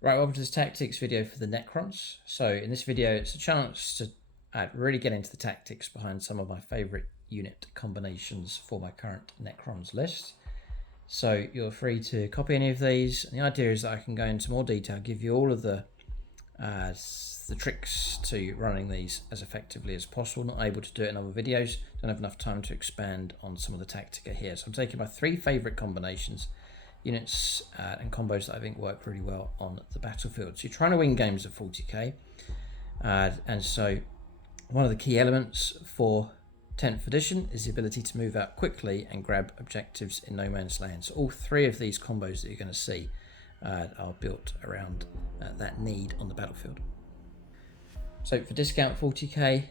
Right, welcome to this tactics video for the Necrons. So in this video, it's a chance to really get into the tactics behind some of my favourite unit combinations for my current Necrons list. So you're free to copy any of these. And the idea is that I can go into more detail, give you all of the tricks to running these as effectively as possible. Not able to do it in other videos, don't have enough time to expand on some of the tactica here. So I'm taking my three favourite combinations, units and combos that I think work really well on the battlefield. So you're trying to win games of 40k, and so one of the key elements for 10th edition is the ability to move out quickly and grab objectives in no man's land. So all three of these combos that you're going to see are built around that need on the battlefield. So for discount 40k,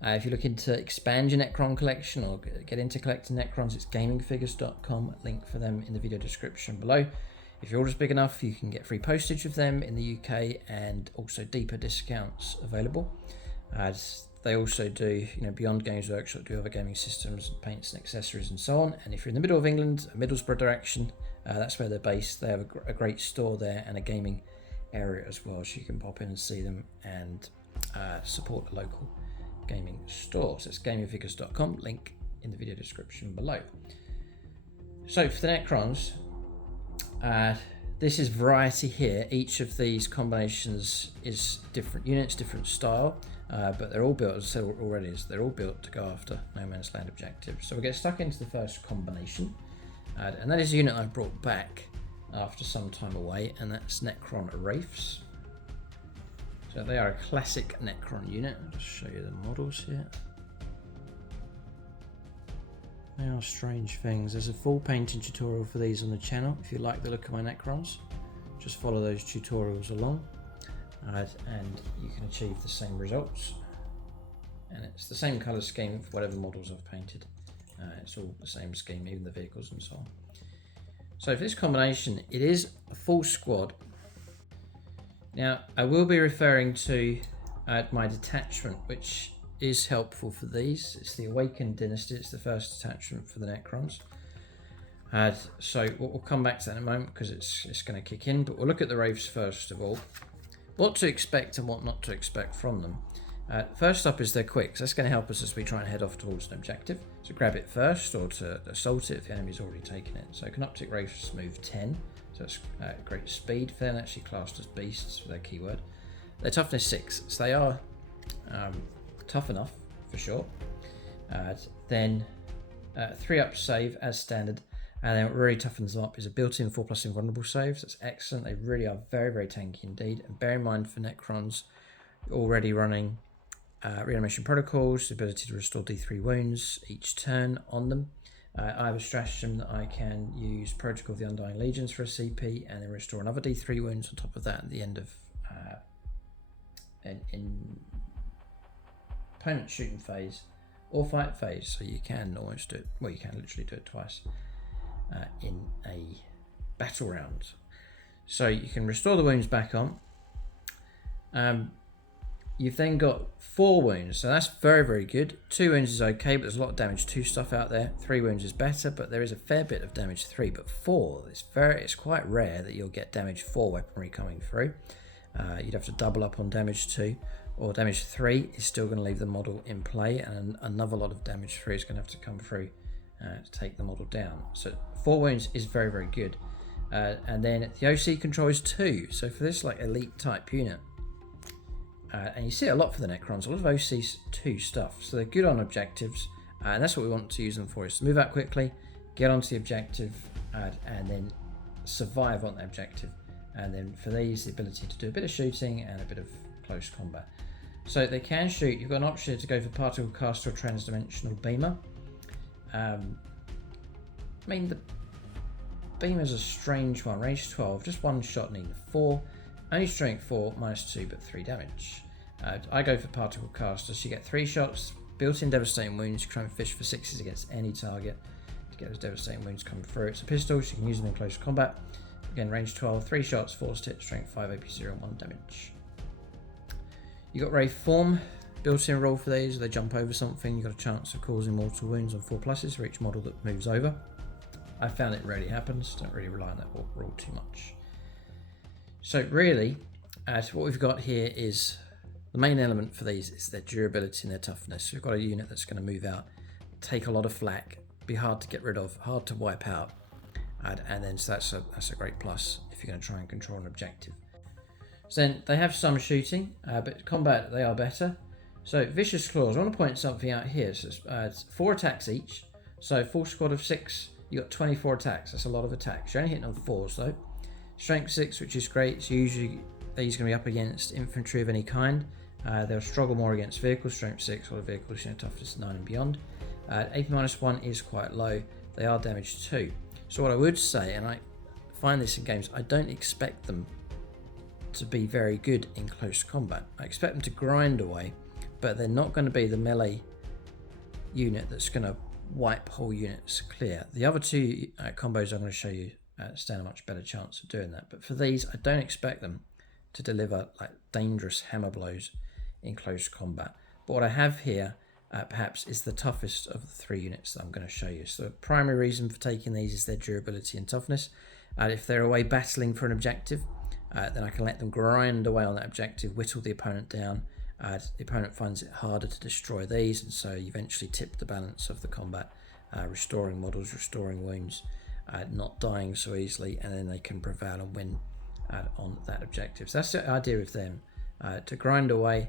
if you're looking to expand your Necron collection or get into collecting Necrons, it's gamingfigures.com, link for them in the video description below. If your order's big enough, you can get free postage of them in the UK and also deeper discounts available. They also do, beyond Games Workshop, do other gaming systems, paints and accessories and so on. And if you're in the middle of England, Middlesbrough direction, that's where they're based. They have a great store there and a gaming area as well, so you can pop in and see them and support a local gaming store. So it's gamingfigures.com, link in the video description below. So for the Necrons, this is variety here. Each of these combinations is different units, different style, but they're all built, as I said already, they're all built to go after no man's land objectives. So we'll get stuck into the first combination, and that is a unit I brought back after some time away, and that's Necron Wraiths. So they are a classic Necron unit. I'll just show you the models here. They are strange things. There's a full painting tutorial for these on the channel. If you like the look of my Necrons, just follow those tutorials along, and you can achieve the same results. And it's the same colour scheme for whatever models I've painted. It's all the same scheme, even the vehicles and so on. So for this combination, it is a full squad. Now, I will be referring to my detachment, which is helpful for these. It's the Awakened Dynasty. It's the first detachment for the Necrons. So we'll come back to that in a moment because it's going to kick in. But we'll look at the Wraiths first of all. What to expect and what not to expect from them. First up is they're quick. So that's going to help us as we try and head off towards an objective. So grab it first or to assault it if the enemy's already taken it. So Canoptek Wraiths move 10. So it's great speed for them, actually classed as beasts for their keyword. Their toughness 6, so they are tough enough for sure. Then 3-up save as standard, and then what really toughens them up is a built-in 4+ invulnerable save. So that's excellent. They really are very, very tanky indeed. And bear in mind for Necrons, you're already running reanimation protocols, the ability to restore D3 wounds each turn on them. I have a stratagem that I can use Protocol of the Undying Legions for a CP and then restore another D3 wounds on top of that at the end of in opponent shooting phase or fight phase. So you can almost do it, well, you can literally do it twice in a battle round. So you can restore the wounds back on. You've then got 4 wounds, so that's very, very good. 2 wounds is okay, but there's a lot of damage 2 stuff out there. 3 wounds is better, but there is a fair bit of damage 3. But 4, it's quite rare that you'll get damage 4 weaponry coming through. You'd have to double up on damage 2, or damage 3 is still going to leave the model in play, and another lot of damage 3 is going to have to come through to take the model down. So 4 wounds is very, very good. And then the OC control is 2, so for this like elite type unit, and you see it a lot for the Necrons, a lot of OC's 2 stuff, so they're good on objectives, and that's what we want to use them for, is to move out quickly, get onto the objective, and then survive on the objective. And then for these, the ability to do a bit of shooting and a bit of close combat. So they can shoot. You've got an option to go for particle caster or transdimensional beamer. I mean, the beamer's a strange one, range 12, just 1 shot needing 4. Only strength 4, -2, but 3 damage. I go for particle caster, so you get 3 shots, built-in devastating wounds. You can try and fish for 6s against any target to get those devastating wounds coming through. It's a pistol, so you can use them in close combat. Again, range 12, 3 shots, 4 hit, strength 5, AP 0, and 1 damage. You got Wraith Form, built-in roll for these. They jump over something, you've got a chance of causing mortal wounds on 4+ for each model that moves over. I found it rarely happens, don't really rely on that rule too much. So really, what we've got here is the main element for these is their durability and their toughness. So we've got a unit that's going to move out, take a lot of flak, be hard to get rid of, hard to wipe out, and then so that's a great plus if you're going to try and control an objective. So then they have some shooting, but combat they are better. So Vicious Claws, I want to point something out here. So it's 4 attacks each. So full squad of 6, you got 24 attacks. That's a lot of attacks. You're only hitting on 4s though. Strength 6, which is great. So usually these are going to be up against infantry of any kind. They'll struggle more against vehicles. Strength 6, or vehicles, toughness 9 and beyond. AP -1 is quite low. They are damaged 2. So what I would say, and I find this in games, I don't expect them to be very good in close combat. I expect them to grind away, but they're not going to be the melee unit that's going to wipe whole units clear. The other 2 combos I'm going to show you stand a much better chance of doing that. But for these, I don't expect them to deliver like dangerous hammer blows in close combat. But what I have here perhaps is the toughest of the 3 units that I'm going to show you. So the primary reason for taking these is their durability and toughness. If they're away battling for an objective, then I can let them grind away on that objective, whittle the opponent down. The opponent finds it harder to destroy these, and so you eventually tip the balance of the combat, restoring models, restoring wounds, not dying so easily, and then they can prevail and win on that objective. So that's the idea of them, to grind away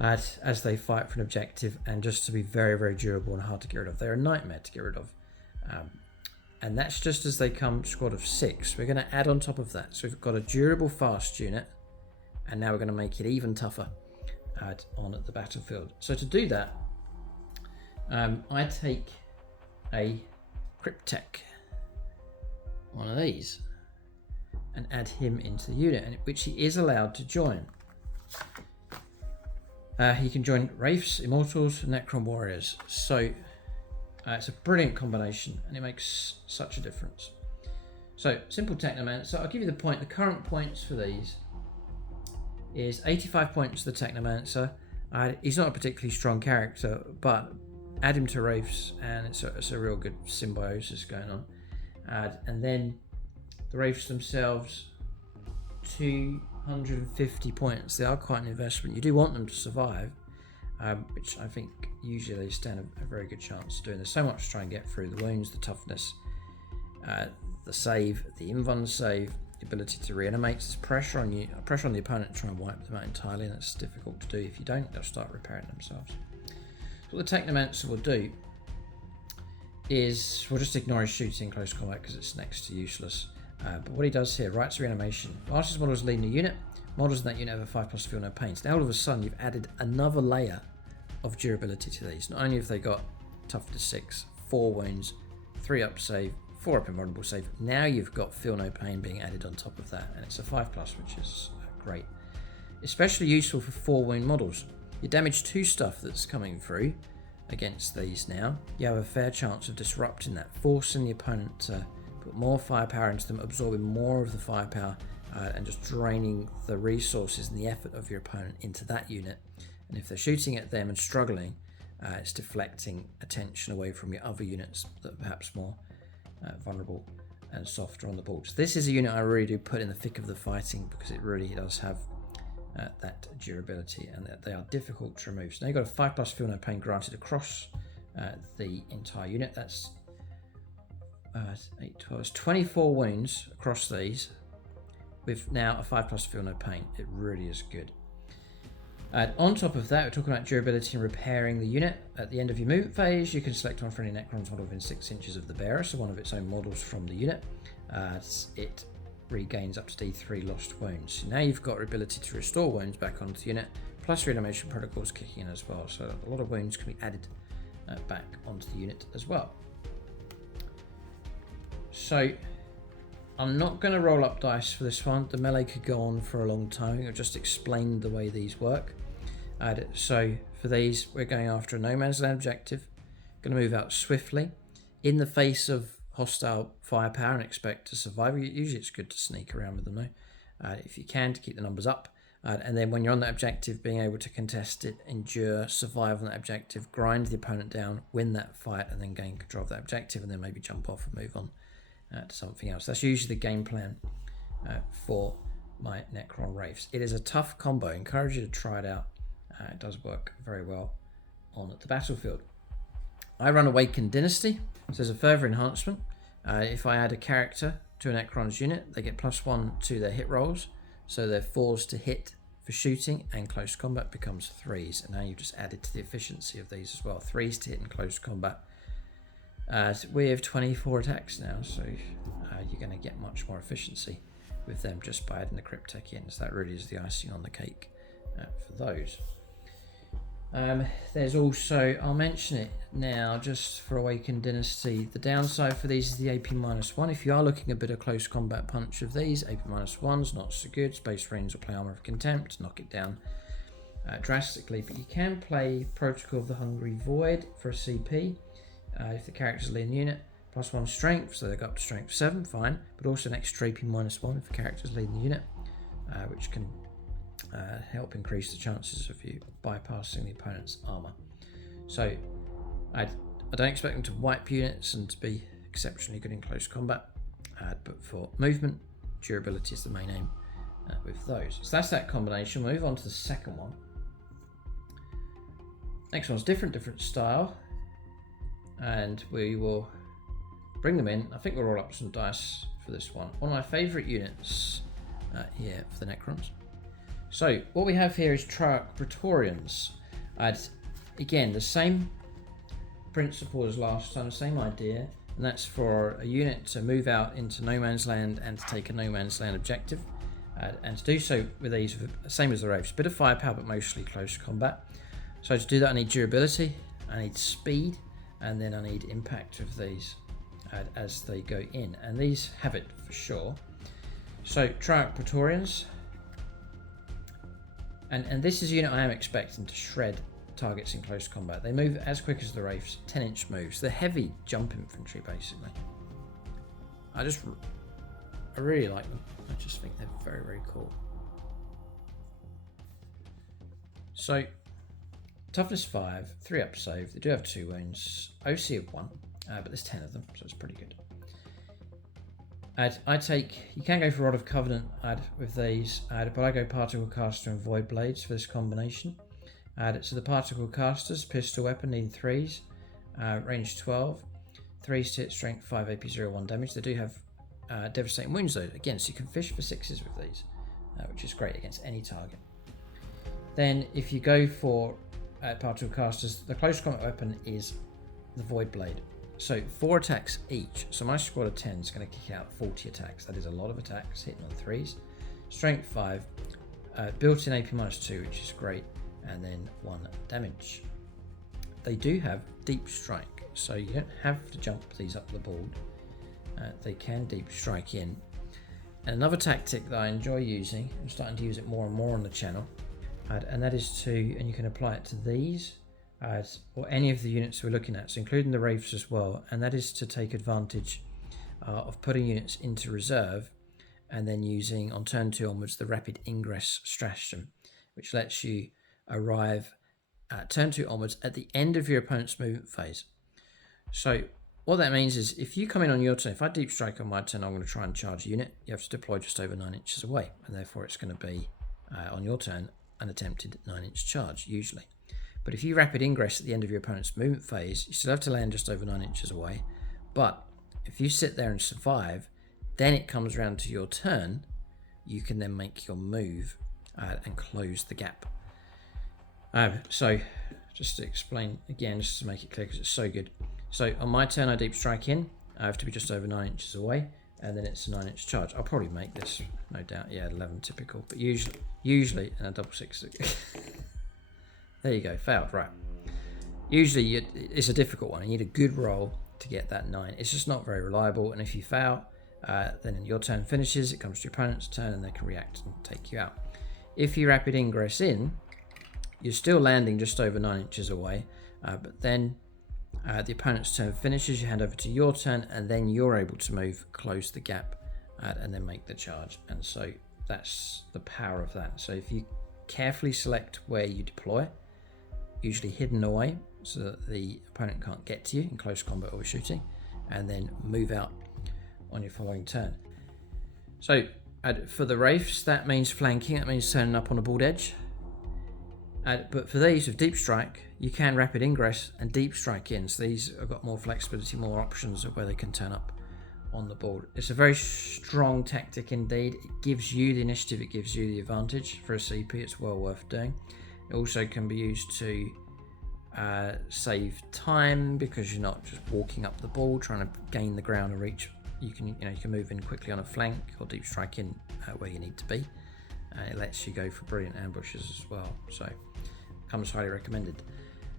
as they fight for an objective, and just to be very, very durable and hard to get rid of. They're a nightmare to get rid of. And that's just as they come squad of 6. We're going to add on top of that. So we've got a durable fast unit, and now we're going to make it even tougher on the battlefield. So to do that, I take a Cryptek, one of these, and add him into the unit, which he is allowed to join. He can join Wraiths, Immortals, and Necron Warriors. So it's a brilliant combination, and it makes such a difference. So simple Technomancer. So I'll give you the point. The current points for these is 85 points for the Technomancer. He's not a particularly strong character, but add him to Wraiths, and it's a real good symbiosis going on. And then the Wraiths themselves, 250 points. They are quite an investment. You do want them to survive, which I think usually they stand a very good chance of doing. There's so much to try and get through: the wounds, the toughness, the save, the invuln save, the ability to reanimate. There's pressure on you, pressure on the opponent to try and wipe them out entirely, and that's difficult to do. If you don't, they'll start repairing themselves. So what the Technomancer will do is, we'll just ignore his shooting close combat because it's next to useless. But what he does here, rights reanimation. Whilst his model is leading a unit, models in that unit have a 5+ feel no pain. So now all of a sudden you've added another layer of durability to these. Not only have they got toughness 6, 4 wounds, 3 up save, 4 up invulnerable save, now you've got feel no pain being added on top of that, and it's a 5+, which is great. Especially useful for 4 wound models. Your damage 2 stuff that's coming through against these now, you have a fair chance of disrupting that, forcing the opponent to put more firepower into them, absorbing more of the firepower, and just draining the resources and the effort of your opponent into that unit. And if they're shooting at them and struggling, it's deflecting attention away from your other units that are perhaps more vulnerable and softer on the board. So this is a unit I really do put in the thick of the fighting, because it really does have that durability, and that they are difficult to remove. So now you've got a 5+ feel no pain granted across the entire unit. That's 8, 12, 24 wounds across these, with now a 5+ feel no pain. It really is good. On top of that, we're talking about durability and repairing the unit. At the end of your movement phase, you can select one for any Necrons model within 6 inches of the bearer, so one of its own models from the unit. It regains up to D3 lost wounds. So now you've got the ability to restore wounds back onto the unit, plus reanimation protocols kicking in as well. So a lot of wounds can be added back onto the unit as well. So I'm not going to roll up dice for this one. The melee could go on for a long time. I've just explained the way these work. So for these, we're going after a no man's land objective. Going to move out swiftly in the face of hostile firepower and expect to survive. Usually it's good to sneak around with them though, if you can, to keep the numbers up. And then when you're on that objective, being able to contest it, endure, survive on that objective, grind the opponent down, win that fight, and then gain control of that objective, and then maybe jump off and move on to something else. That's usually the game plan for my Necron Wraiths. It is a tough combo. I encourage you to try it out. It does work very well on the battlefield. I run Awakened Dynasty, so there's a further enhancement. If I add a character to a Necrons unit, they get +1 to their hit rolls, so their 4s to hit for shooting and close combat becomes 3s, and now you've just added to the efficiency of these as well. 3s to hit in close combat. We have 24 attacks now, so you're going to get much more efficiency with them just by adding the Cryptek in. So that really is the icing on the cake for those. There's also, I'll mention it now just for Awakened Dynasty, the downside for these is the AP -1. If you are looking a bit of close combat punch of these, AP -1's not so good. Space Marines will play Armor of Contempt to knock it down drastically, but you can play Protocol of the Hungry Void for a CP if the character's a lean unit. +1 strength, so they go up to strength 7, fine, but also an extra AP -1 if the character's leading the unit, which can help increase the chances of you bypassing the opponent's armor. So I don't expect them to wipe units and to be exceptionally good in close combat, but for movement, durability is the main aim with those. So that's that combination. We'll move on to the second one. Next one's different style, and we will bring them in. I think we'll roll up some dice for this one. One of my favourite units here for the Necrons. So what we have here is Triarch Praetorians. Again, the same principle as last time, the same idea, and that's for a unit to move out into no man's land and to take a no man's land objective, and to do so with these, same as the Wraiths, bit of firepower but mostly close combat. So to do that I need durability, I need speed, and then I need impact of these as they go in, and these have it for sure. So Triarch Praetorians, and this is a unit I am expecting to shred targets in close combat. They move as quick as the Wraiths, 10-inch moves. They're heavy jump infantry basically. I really like them. I just think they're very, very cool. So toughness 5, 3 up save. They do have 2 wounds, OC of 1, but there's 10 of them, so it's pretty good. You can go for Rod of Covenant with these, but I go Particle Caster and Void Blades for this combination. So the Particle Casters, pistol weapon, needing 3s, range 12, 3s to hit, strength 5, AP 0-1 damage. They do have devastating wounds though, again, so you can fish for 6s with these, which is great against any target. Then if you go for Particle Casters, the close combat weapon is the Void Blade. So 4 attacks each, so my squad of 10 is going to kick out 40 attacks. That is a lot of attacks hitting on 3s. Strength 5, built-in AP -2, which is great, and then 1 damage. They do have deep strike, so you don't have to jump these up the board. They can deep strike in. And another tactic that I enjoy using, I'm starting to use it more and more on the channel, and that is and you can apply it to these, or any of the units we're looking at, so including the Wraiths as well, and that is to take advantage of putting units into reserve and then using on turn 2 onwards the rapid ingress stratagem, which lets you arrive at turn 2 onwards at the end of your opponent's movement phase. So what that means is if you come in on your turn, if I deep strike on my turn, I'm going to try and charge a unit, you have to deploy just over 9 inches away, and therefore it's going to be on your turn an attempted 9-inch charge usually. But if you rapid ingress at the end of your opponent's movement phase, you still have to land just over 9 inches away. But if you sit there and survive, then it comes around to your turn, you can then make your move and close the gap. So just to explain again, just to make it clear because it's so good. So on my turn I deep strike in, I have to be just over 9 inches away, and then it's a 9-inch charge. I'll probably make this, no doubt, yeah, 11 typical, but usually, and a double 6. There you go, failed, right. Usually it's a difficult one. You need a good roll to get that 9. It's just not very reliable, and if you fail, then your turn finishes, it comes to your opponent's turn, and they can react and take you out. If you rapid ingress in, you're still landing just over 9 inches away, but then the opponent's turn finishes, you hand over to your turn, and then you're able to move, close the gap, and then make the charge. And so that's the power of that. So if you carefully select where you deploy, usually hidden away so that the opponent can't get to you in close combat or shooting, and then move out on your following turn. So For the Wraiths, that means flanking, that means turning up on a board edge. But for these with Deep Strike, you can rapid ingress and Deep Strike in. So these have got more flexibility, more options of where they can turn up on the board. It's a very strong tactic indeed. It gives you the initiative, it gives you the advantage. For a CP, it's well worth doing. It also can be used to save time because you're not just walking up the board trying to gain the ground and reach. You can move in quickly on a flank or Deep Strike in where you need to be. It lets you go for brilliant ambushes as well. So comes highly recommended.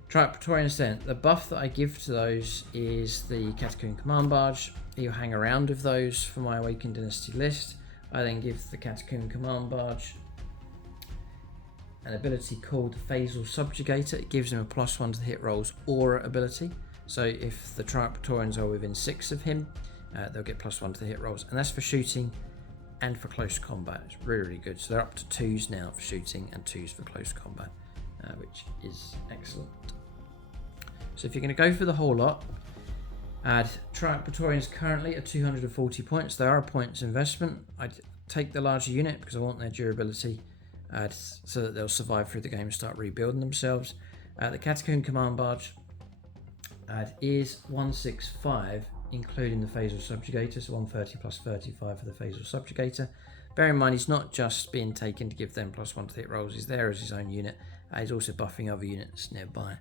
Triarch Praetorians then. The buff that I give to those is the Catacomb Command Barge. You'll hang around with those for my Awakened Dynasty list. I then give the Catacomb Command Barge an ability called Phasal Subjugator. It gives him a +1 to the hit rolls aura ability. So if the Triarch Praetorians are within 6 of him, they'll get +1 to the hit rolls. And that's for shooting and for close combat. It's really, really good. So they're up to 2s now for shooting and 2s for close combat, which is excellent. So if you're going to go for the whole lot, Triarch Praetorians currently at 240 points. They are a points investment. I'd take the larger unit because I want their durability so that they'll survive through the game and start rebuilding themselves. The Catacomb Command Barge is 165, including the Phasal Subjugator, so 130 plus 35 for the Phasal Subjugator. Bear in mind, he's not just being taken to give them +1 to hit rolls. He's there as his own unit. He's also buffing other units nearby,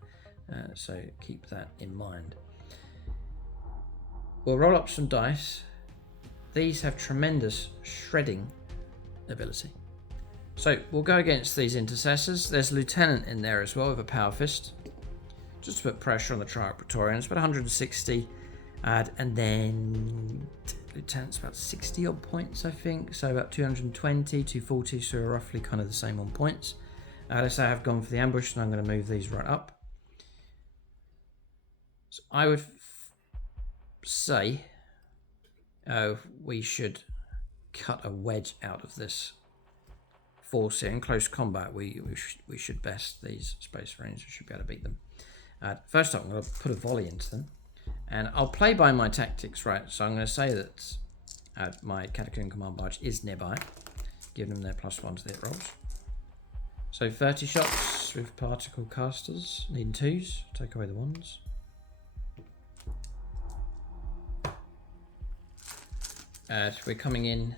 so keep that in mind. We'll roll up some dice. These have tremendous shredding ability. So we'll go against these intercessors. There's a lieutenant in there as well with a power fist, just to put pressure on the Triarch Praetorians, but 160. And then lieutenant's about 60 odd points, I think. So about 220, 240, so we're roughly kind of the same on points. Let's say I've gone for the ambush and I'm going to move these right up. So I would say we should cut a wedge out of this force here. In close combat, we should best these Space Marines. We should be able to beat them. First up, I'm going to put a volley into them. And I'll play by my tactics, right? So I'm going to say that my Catacomb Command Barge is nearby, giving them their +1 to the hit rolls. So 30 shots with particle casters, needing 2s, take away the 1s. We're coming in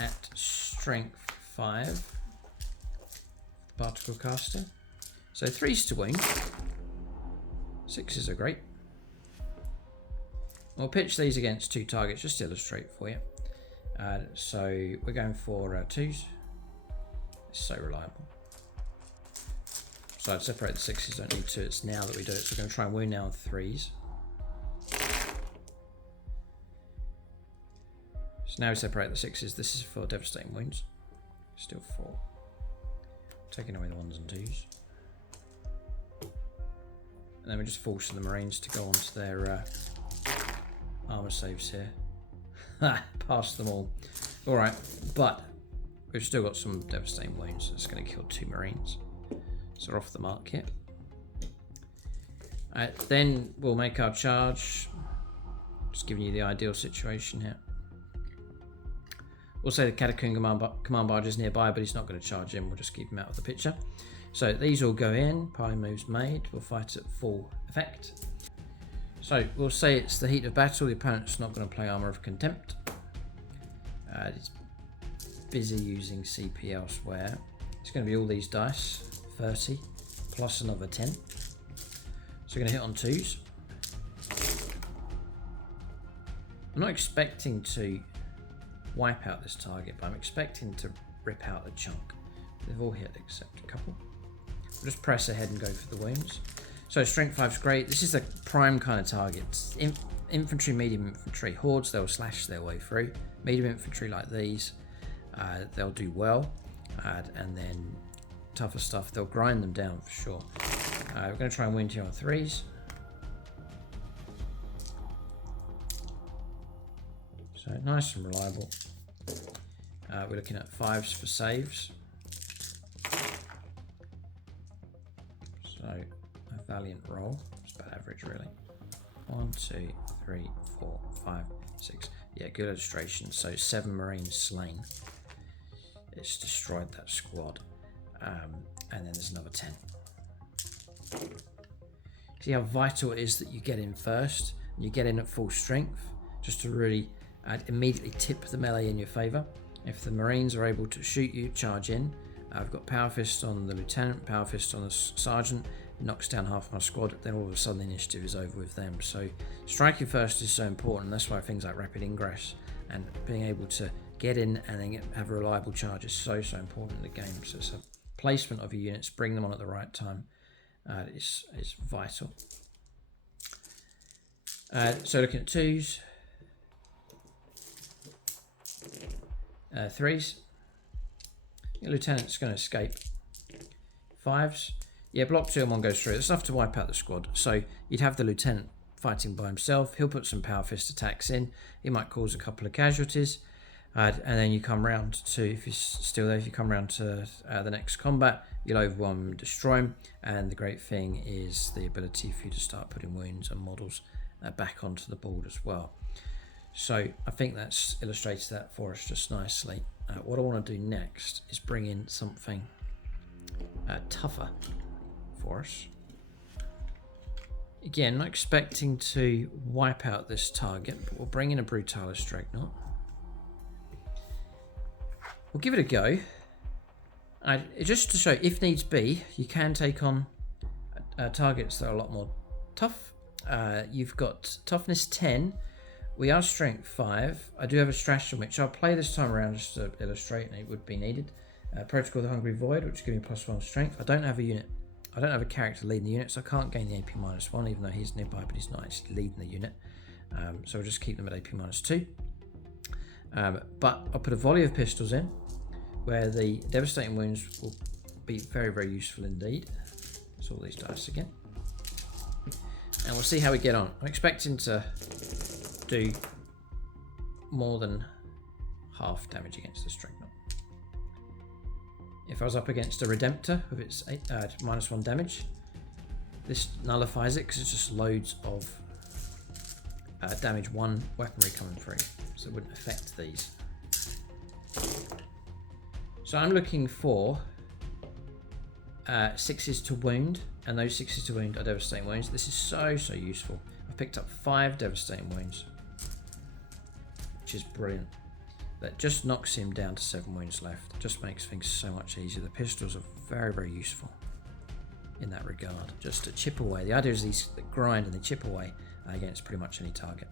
at strength 5, particle caster. So 3s to wound, 6s are great. We'll pitch these against 2 targets just to illustrate for you. So we're going for 2s. It's so reliable. So I'd separate the 6s, don't need to. It's now that we do it. So we're going to try and wound now with 3s. So now we separate the 6s. This is for devastating wounds. Still 4. Taking away the 1s and 2s. And then we're just forcing the Marines to go onto their armor saves here. Past them all. Alright, but we've still got some devastating wounds, so it's going to kill 2 Marines. So we're off the mark here. Then we'll make our charge. Just giving you the ideal situation here. We'll say the Catacomb Command Barge is nearby, but he's not going to charge in. We'll just keep him out of the picture. So these all go in. Parley moves made. We'll fight at full effect. So we'll say it's the heat of battle. The opponent's not going to play Armour of Contempt. He's busy using CP elsewhere. It's going to be all these dice. 30 plus another 10. So we're going to hit on 2s. I'm not expecting to wipe out this target, but I'm expecting to rip out a chunk. They've all hit except a couple. We'll just press ahead and go for the wounds. So strength 5 is great. This is the prime kind of targets. Infantry, medium infantry, hordes, they'll slash their way through. Medium infantry like these, they'll do well. And then tougher stuff, they'll grind them down for sure. We're going to try and wound here on 3s. So nice and reliable. We're looking at 5s for saves. So a valiant roll. It's about average really. 1, 2, 3, 4, 5, 6. Yeah, good illustration. So 7 Marines slain. It's destroyed that squad. And then there's another 10. See how vital it is that you get in first, and you get in at full strength, just to really immediately tip the melee in your favour. If the Marines are able to shoot you, charge in. I've got Power Fist on the Lieutenant, Power Fist on the Sergeant, knocks down half my squad, then all of a sudden the initiative is over with them. So striking first is so important. That's why things like rapid ingress and being able to get in and then have a reliable charge is so important in the game. So it's a placement of your units, bring them on at the right time is vital. So looking at 2s, 3s, your Lieutenant's going to escape. 5s, yeah, block 2 and 1 goes through. That's enough to wipe out the squad. So you'd have the Lieutenant fighting by himself. He'll put some Power Fist attacks in. He might cause a couple of casualties. And then you come round to, if he's still there, if you come round to the next combat, you'll overwhelm him, destroy him. And the great thing is the ability for you to start putting wounds and models back onto the board as well. So I think that's illustrated that for us just nicely. What I want to do next is bring in something tougher for us. Again, not expecting to wipe out this target, but we'll bring in a Brutalis Dreadnought. We'll give it a go. Just to show, if needs be, you can take on targets that are a lot more tough. You've got toughness 10. We are strength 5. I do have a stratagem which I'll play this time around just to illustrate, and it would be needed. Protocol of the Hungry Void, which gives me +1 strength. I don't have a unit. I don't have a character leading the unit, so I can't gain the AP -1, even though he's nearby, but he's not actually leading the unit. So we'll just keep them at AP -2. But I'll put a volley of pistols in, where the devastating wounds will be very useful indeed. Let's all these dice again. And we'll see how we get on. I'm expecting to do more than half damage against this Dreadnought. If I was up against a Redemptor with its -1 damage, this nullifies it because it's just loads of damage 1 weaponry coming through, so it wouldn't affect these. So I'm looking for 6s to wound, and those 6s to wound are devastating wounds. This is so useful. I've picked up 5 devastating wounds, which is brilliant. That just knocks him down to 7 wounds left. Just makes things so much easier. The pistols are very useful in that regard, just to chip away. The idea is these grind and they chip away against pretty much any target.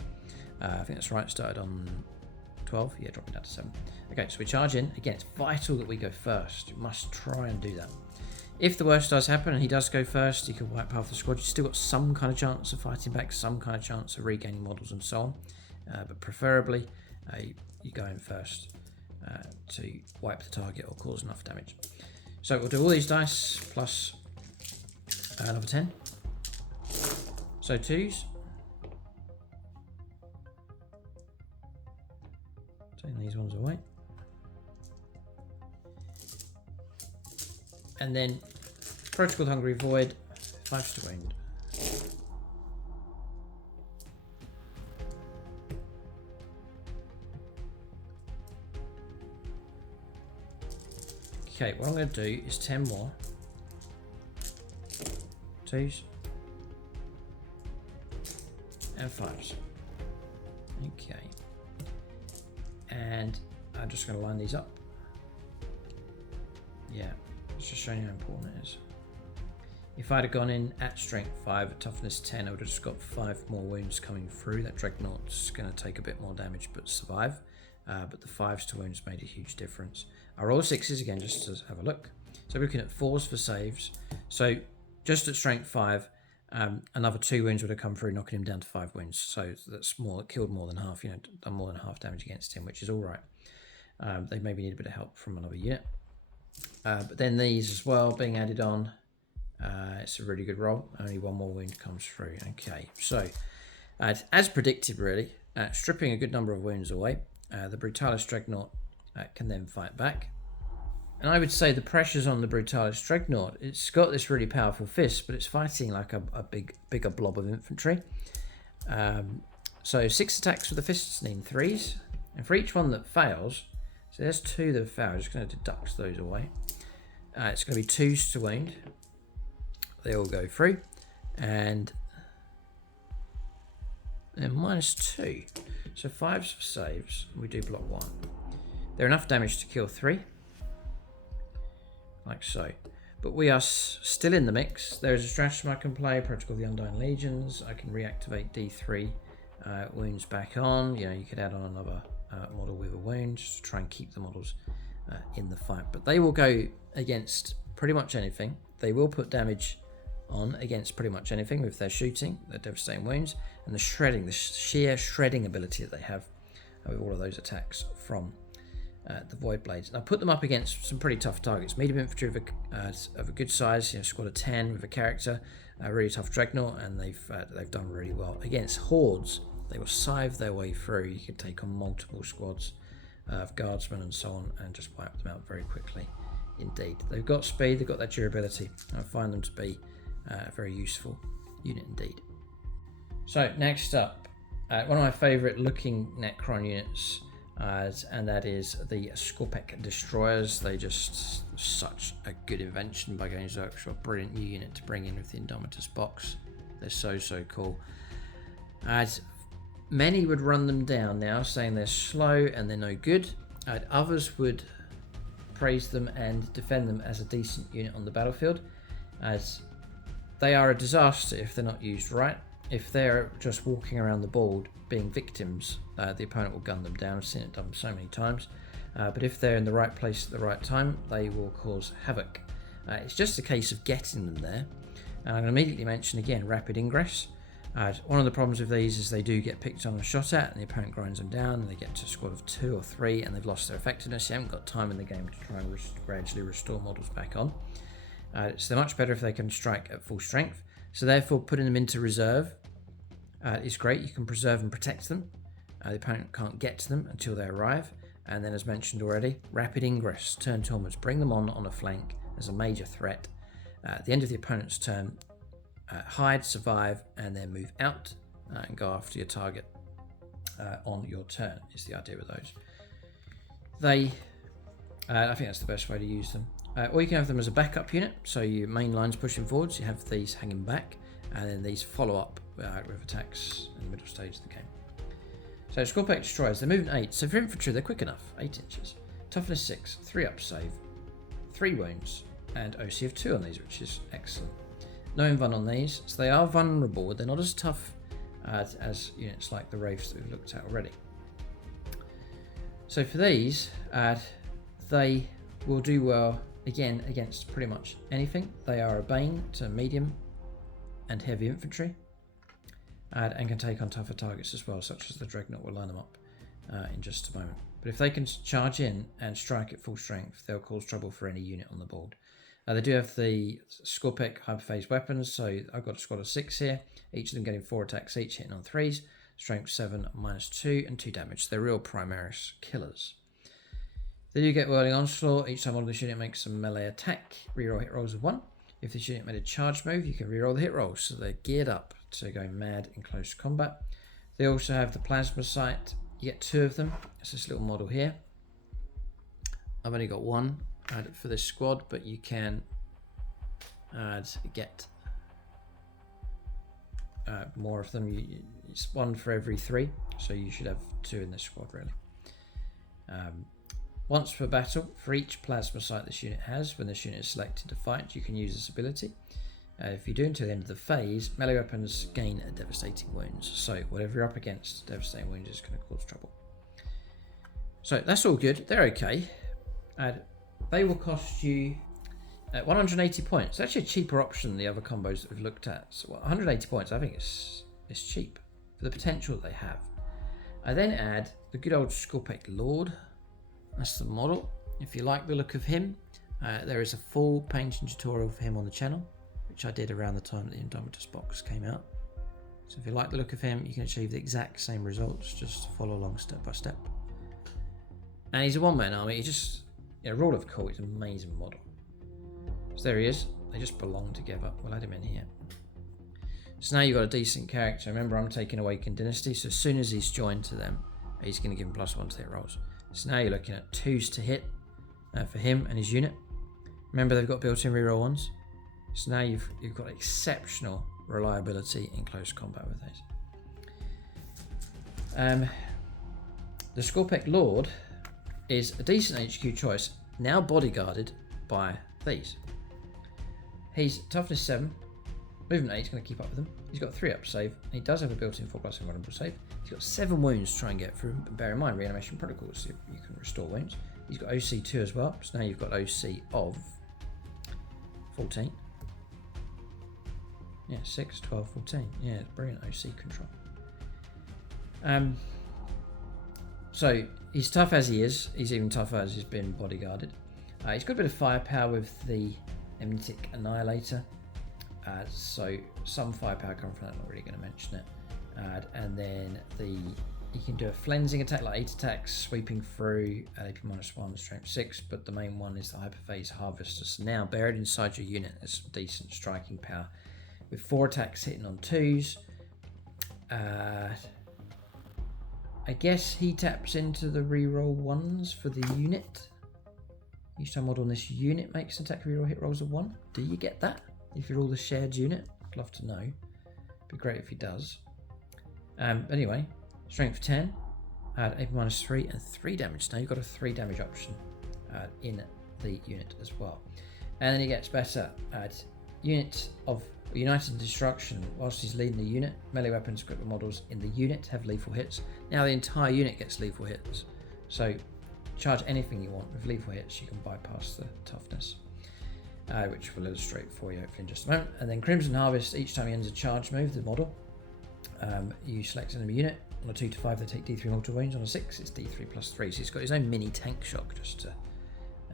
I think that's right. Started on 12. Yeah, dropping down to 7. Okay, so we charge in. Again, it's vital that we go first. You must try and do that. If the worst does happen and he does go first, he can wipe half the squad. You've still got some kind of chance of fighting back, some kind of chance of regaining models and so on. But preferably, you go in first to wipe the target or cause enough damage. So we'll do all these dice plus another 10. So 2s. Taking these ones away. And then Protocol Hungry Void, 5s to wound. Okay, what I'm going to do is 10 more 2s and 5s. Okay, and I'm just going to line these up. Yeah, it's just showing you how important it is. If I'd have gone in at strength 5 at toughness 10, I would have just got 5 more wounds coming through. That Dreadnought's going to take a bit more damage but survive. But the 5s to wounds made a huge difference. I roll 6s again just to have a look. So we're looking at 4s for saves. So just at strength 5, another 2 wounds would have come through, knocking him down to 5 wounds. So that's more, killed more than half, done more than half damage against him, which is all right. They maybe need a bit of help from another unit. But then these as well being added on, it's a really good roll. Only 1 more wound comes through. Okay, so as predicted, really, stripping a good number of wounds away. The Brutalis Dreadnought can then fight back. And I would say the pressure's on the Brutalis Dreadnought. It's got this really powerful fist, but it's fighting like a bigger blob of infantry. So 6 attacks with the fists need 3s, and for each one that fails, so there's 2 that fail, I'm just going to deduct those away. It's going to be 2s to wound. They all go through, and then -2. So 5s for saves, we do block 1. They're enough damage to kill 3, like so. But we are still in the mix. There is a stratagem I can play, Protocol of the Undying Legions. I can reactivate D3 wounds back on. You know, you could add on another model with a wound just to try and keep the models in the fight. But they will go against pretty much anything. They will put damage on against pretty much anything with their shooting, their devastating wounds, and the shredding, the sheer shredding ability that they have with all of those attacks from the Void Blades. And I put them up against some pretty tough targets. Medium infantry of a good size, you know, squad of 10 with a character, a really tough Dreadnought, and they've done really well. Against hordes, they will scythe their way through. You can take on multiple squads of guardsmen and so on, and just wipe them out very quickly indeed. They've got speed, they've got that durability. I find them to be a very useful unit indeed. So next up, one of my favourite looking Necron units, and that is the Skorpekh Destroyers. They just such a good invention by Games Workshop. A brilliant new unit to bring in with the Indomitus box. They're so cool. As many would run them down now, saying they're slow and they're no good. Others would praise them and defend them as a decent unit on the battlefield, as they are a disaster if they're not used right. If they're just walking around the board being victims, the opponent will gun them down. I've seen it done so many times. But if they're in the right place at the right time, they will cause havoc. It's just a case of getting them there. And I'm going to immediately mention again rapid ingress. One of the problems with these is they do get picked on and shot at, and the opponent grinds them down, and they get to a squad of 2 or 3, and they've lost their effectiveness. You haven't got time in the game to try and gradually restore models back on. So they're much better if they can strike at full strength. So therefore, putting them into reserve is great. You can preserve and protect them. The opponent can't get to them until they arrive. And then, as mentioned already, rapid ingress. Turn 2 onwards. Bring them on a flank as a major threat. At the end of the opponent's turn, hide, survive, and then move out and go after your target on your turn is the idea with those. I think that's the best way to use them. Or you can have them as a backup unit, so your main line's pushing forwards, you have these hanging back, and then these follow up with attacks in the middle stage of the game. So Skorpekh Destroyers, they're moving 8, so for infantry they're quick enough, 8 inches. Toughness 6, 3 up save, 3 wounds, and OC of 2 on these, which is excellent. No invuln on these, so they are vulnerable, they're not as tough as units like the Wraiths that we've looked at already. So for these, they will do well again against pretty much anything. They are a bane to medium and heavy infantry, and can take on tougher targets as well, such as the Dreadnought. Will line them up in just a moment. But if they can charge in and strike at full strength, they'll cause trouble for any unit on the board. They do have the Skorpekh hyperphase weapons, so I've got a squad of 6 here, each of them getting 4 attacks each, hitting on 3s, strength 7, -2, and 2 damage. They're real Primaris killers. They do get Whirling Onslaught. Each time one of this unit makes a melee attack, reroll hit rolls of 1. If this unit made a charge move, you can reroll the hit rolls, so they're geared up to go mad in close combat. They also have the Plasma Sight. You get 2 of them. It's this little model here. I've only got 1 for this squad, but you can get more of them. It's 1 for every 3, so you should have 2 in this squad really. Once per battle, for each plasma sight this unit has, when this unit is selected to fight, you can use this ability. If you do until the end of the phase, melee weapons gain devastating wounds. So whatever you're up against, devastating wounds is going to cause trouble. So that's all good. They're okay. They will cost you 180 points. It's actually a cheaper option than the other combos that we've looked at. So 180 points, I think it's cheap for the potential that they have. I then add the good old Skorpekh Lord. That's the model. If you like the look of him, there is a full painting tutorial for him on the channel, which I did around the time that the Indomitus box came out. So if you like the look of him, you can achieve the exact same results, just follow along step by step. And he's a one-man army. He just, rule of cool, he's an amazing model. So there he is. They just belong together. We'll add him in here. So now you've got a decent character. Remember, I'm taking Awakened Dynasty, so as soon as he's joined to them, he's going to give him +1 to hit rolls. So now you're looking at 2s to hit for him and his unit. Remember, they've got built-in reroll 1s. So now you've got exceptional reliability in close combat with those. The Skorpekh Lord is a decent HQ choice, now bodyguarded by these. He's toughness 7, movement 8 is going to keep up with him. He's got 3 up save, and he does have a built-in 4+ invulnerable save. He's got 7 wounds to try and get through, but bear in mind reanimation protocols, so you can restore wounds. He's got OC 2 as well, so now you've got OC of 14. Yeah, 6, 12, 14. Yeah, it's brilliant OC control. So he's tough as he is. He's even tougher as he's been bodyguarded. He's got a bit of firepower with the Amnetic Annihilator. So some firepower coming from that. Not really going to mention it. And then he can do a flensing attack, like 8 attacks, sweeping through at AP -1, strength 6. But the main one is the Hyperphase Harvester. So now buried inside your unit, there's some decent striking power with 4 attacks hitting on 2s. I guess he taps into the reroll 1s for the unit. Each time model on this unit makes an attack reroll hit rolls of 1. Do you get that if you're all the shared unit? I'd love to know. Be great if he does. Anyway, strength 10, add AP -3 and 3 damage. Now you've got a 3 damage option in the unit as well. And then he gets better at unit of United Destruction. Whilst he's leading the unit, melee weapons equipped with models in the unit have lethal hits. Now the entire unit gets lethal hits. So charge anything you want with lethal hits. You can bypass the toughness, which we'll illustrate for you hopefully in just a moment. And then Crimson Harvest, each time he ends a charge move, the model, you select an enemy unit. On a 2 to 5 they take D3 mortal wounds. On a 6 it's D3 +3. So he's got his own mini tank shock just to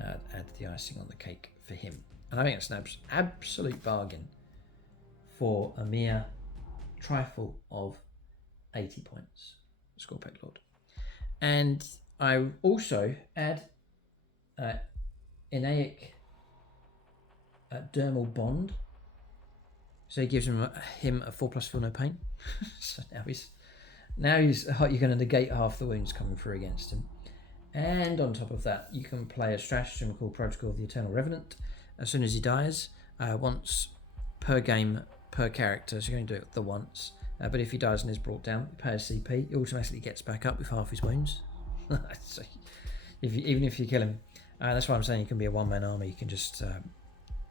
add the icing on the cake for him. And I think it's an absolute bargain for a mere trifle of 80 points, Skorpekh Lord. And I also add Enaic Dermal Bond. So he gives him a 4+ feel no pain. So now he's you're going to negate half the wounds coming through against him. And on top of that, you can play a stratagem called Protocol of the Eternal Revenant. As soon as he dies, once per game per character, so you're going to do it the once. But if he dies and is brought down, you pay a CP, he automatically gets back up with half his wounds. So even if you kill him, that's why I'm saying you can be a one-man army. You can just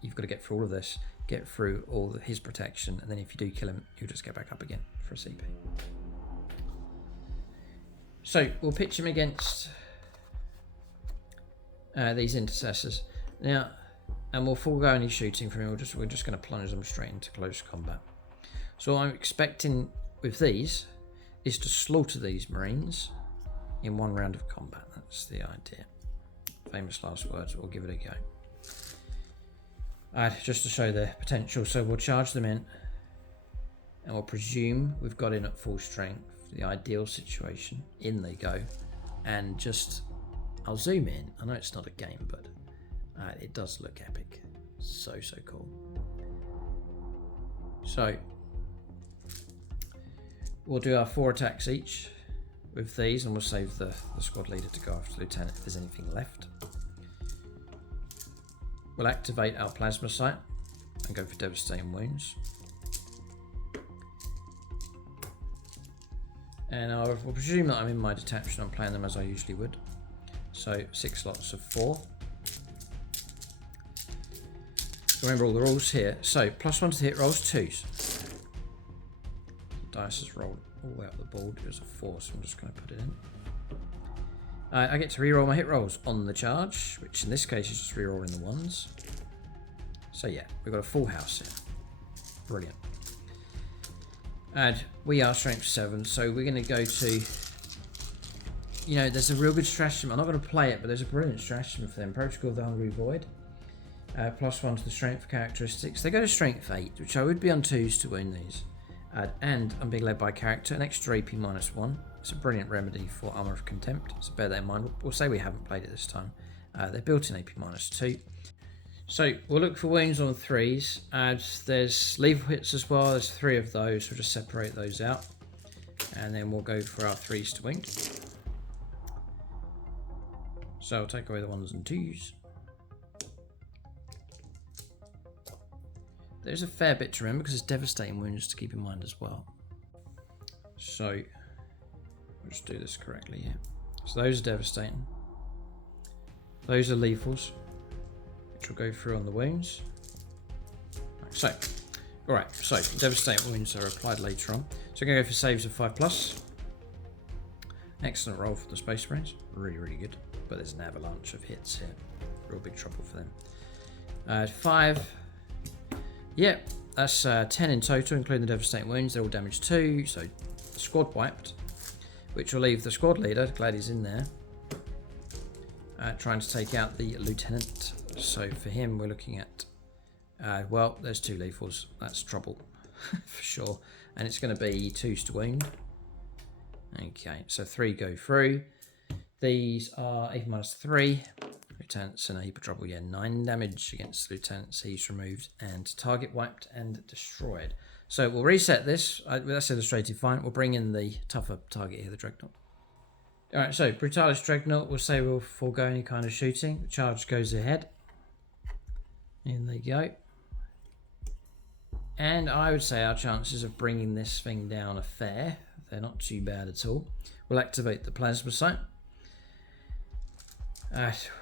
you've got to get through all of this, get through all his protection, and then if you do kill him, you'll just get back up again for a CP. So we'll pitch him against these intercessors now, and we'll forego any shooting from him. We're just going to plunge them straight into close combat. So what I'm expecting with these is to slaughter these Marines in one round of combat. That's the idea. Famous last words. We'll give it a go. Just to show their potential. So we'll charge them in, and we'll presume we've got in at full strength. The ideal situation. In they go, and just I'll zoom in. I know it's not a game, but it does look epic. So cool. So we'll do our 4 attacks each with these, and we'll save the squad leader to go after Lieutenant if there's anything left. We'll activate our plasma sight and go for devastating wounds. And we'll presume that I'm in my detachment. I'm playing them as I usually would. So 6 slots of 4. Remember all the rules here. So +1 to hit rolls 2s. The dice has rolled all the way up the board. It was a 4, so I'm just going to put it in. I get to reroll my hit rolls on the charge, which in this case is just rerolling the 1s. So yeah, we've got a full house here. Brilliant. And we are strength 7, so we're going to go to, there's a real good stratagem. I'm not going to play it, but there's a brilliant stratagem for them. Protocol of the Hungry Void. +1 to the strength characteristics. They go to strength 8, which I would be on 2s to win these. And I'm being led by character, an extra AP -1. It's a brilliant remedy for Armour of Contempt, so bear that in mind. We'll say we haven't played it this time. They're built in AP -2. So we'll look for wounds on 3s. There's lethal hits as well. There's 3 of those. We'll just separate those out. And then we'll go for our 3s to wound. So I'll take away the 1s and 2s. There's a fair bit to remember because there's devastating wounds to keep in mind as well. So we'll just do this correctly here. So those are devastating. Those are lethals, which will go through on the wounds. Alright, so devastating wounds are applied later on. So I'm going to go for saves of 5+. Excellent roll for the Space Marines. Really, really good. But there's an avalanche of hits here. Real big trouble for them. 5. Yep, that's 10 in total, including the devastating wounds. They're all damage 2, so the squad wiped. Which will leave the squad leader, glad he's in there, trying to take out the lieutenant. So for him, we're looking at, well, there's 2 lethals. That's trouble, for sure. And it's going to be 2s to wound. Okay, so 3 go through. These are 8 minus 3. Lieutenant's in a heap of trouble. Yeah, 9 damage against lieutenants. He's removed and target wiped and destroyed. So we'll reset this. That's illustrated fine. We'll bring in the tougher target here, the Dreadnought. Alright, so Brutalis Dreadnought, we'll say we'll forego any kind of shooting. The charge goes ahead. In they go. And I would say our chances of bringing this thing down are fair. They're not too bad at all. We'll activate the Plasma Sight.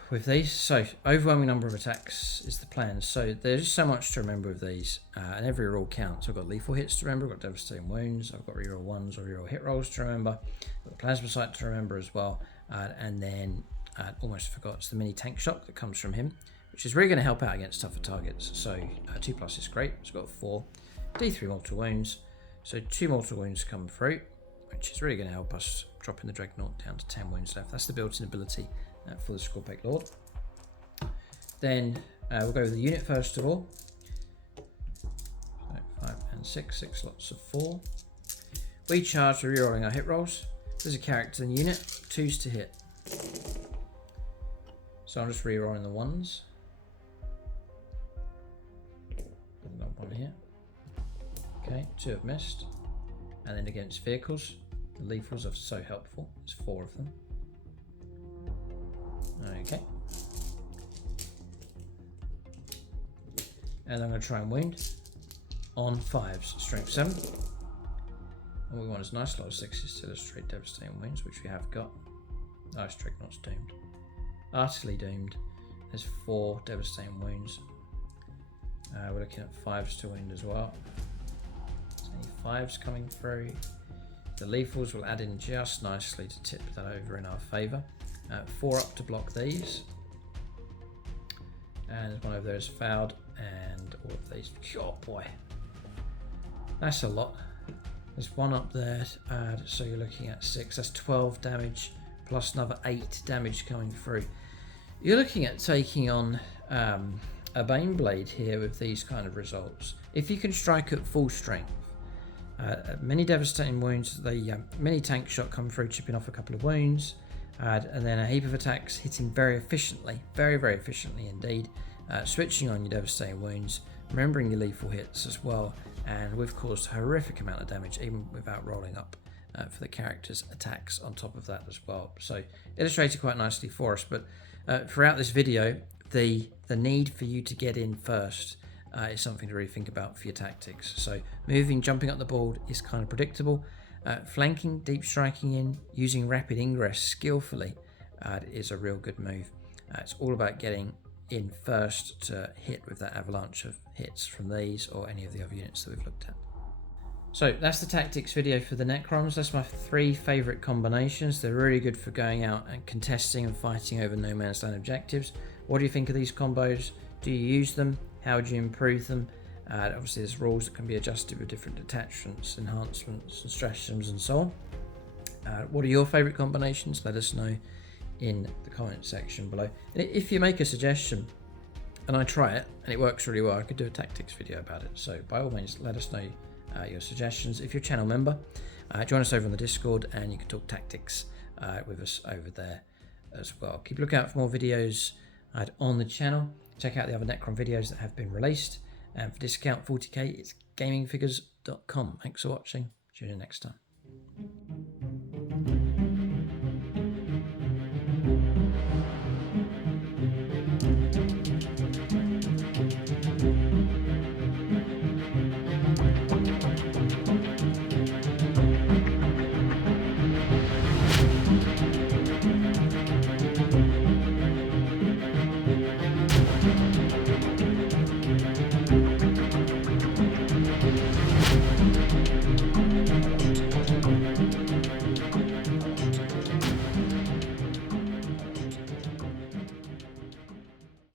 With these, so overwhelming number of attacks is the plan. So there's just so much to remember with these, and every roll counts. I've got lethal hits to remember, I've got devastating wounds, I've got reroll 1s or reroll hit rolls to remember, I've got Plasma Sight to remember as well, and then almost forgot, it's the mini tank shock that comes from him, which is really going to help out against tougher targets. So 2+ is great. It's got 4 D3 mortal wounds, so 2 mortal wounds come through, which is really going to help us dropping the Dreadnought down to 10 wounds left. That's the built-in ability for the Skorpekh Lord. Then we'll go with the unit first of all. So 5 and 6, 6 slots of 4. We charge for rerolling our hit rolls. There's a character in the unit, 2s to hit. So I'm just rerolling the 1s. Got 1 here. Okay, 2 have missed. And then against vehicles, the lethals are so helpful. There's 4 of them. Okay. And I'm going to try and wound on 5s, strength 7. And we want is a nice lot of 6s to illustrate devastating wounds, which we have got. Nice Dreadnought's doomed. Utterly doomed. There's 4 devastating wounds. We're looking at 5s to wound as well. There's any 5s coming through. The lethals will add in just nicely to tip that over in our favour. 4 up to block these. And one over there is fouled, and all of these. Oh boy, that's a lot. There's 1 up there, so you're looking at 6. That's 12 damage plus another 8 damage coming through. You're looking at taking on a Baneblade here with these kind of results. If you can strike at full strength, many devastating wounds. The mini tank shot come through, chipping off a couple of wounds. And then a heap of attacks hitting very efficiently, very, very efficiently indeed. Switching on your devastating wounds, remembering your lethal hits as well, and we've caused a horrific amount of damage even without rolling up for the character's attacks on top of that as well. So illustrated quite nicely for us, but throughout this video, the need for you to get in first is something to really think about for your tactics. So moving, jumping up the board is kind of predictable. Flanking, deep striking in, using rapid ingress skillfully is a real good move. It's all about getting in first to hit with that avalanche of hits from these or any of the other units that we've looked at. So that's the tactics video for the Necrons. That's my 3 favourite combinations. They're really good for going out and contesting and fighting over no man's land objectives. What do you think of these combos? Do you use them? How do you improve them? Obviously there's rules that can be adjusted with different attachments, enhancements and stratagems and so on. What are your favourite combinations? Let us know in the comment section below. And if you make a suggestion and I try it and it works really well, I could do a tactics video about it. So by all means, let us know your suggestions. If you're a channel member, join us over on the Discord and you can talk tactics with us over there as well. Keep a lookout for more videos on the channel. Check out the other Necron videos that have been released. And for discount 40k, it's gamingfigures.com. Thanks for watching. See you next time.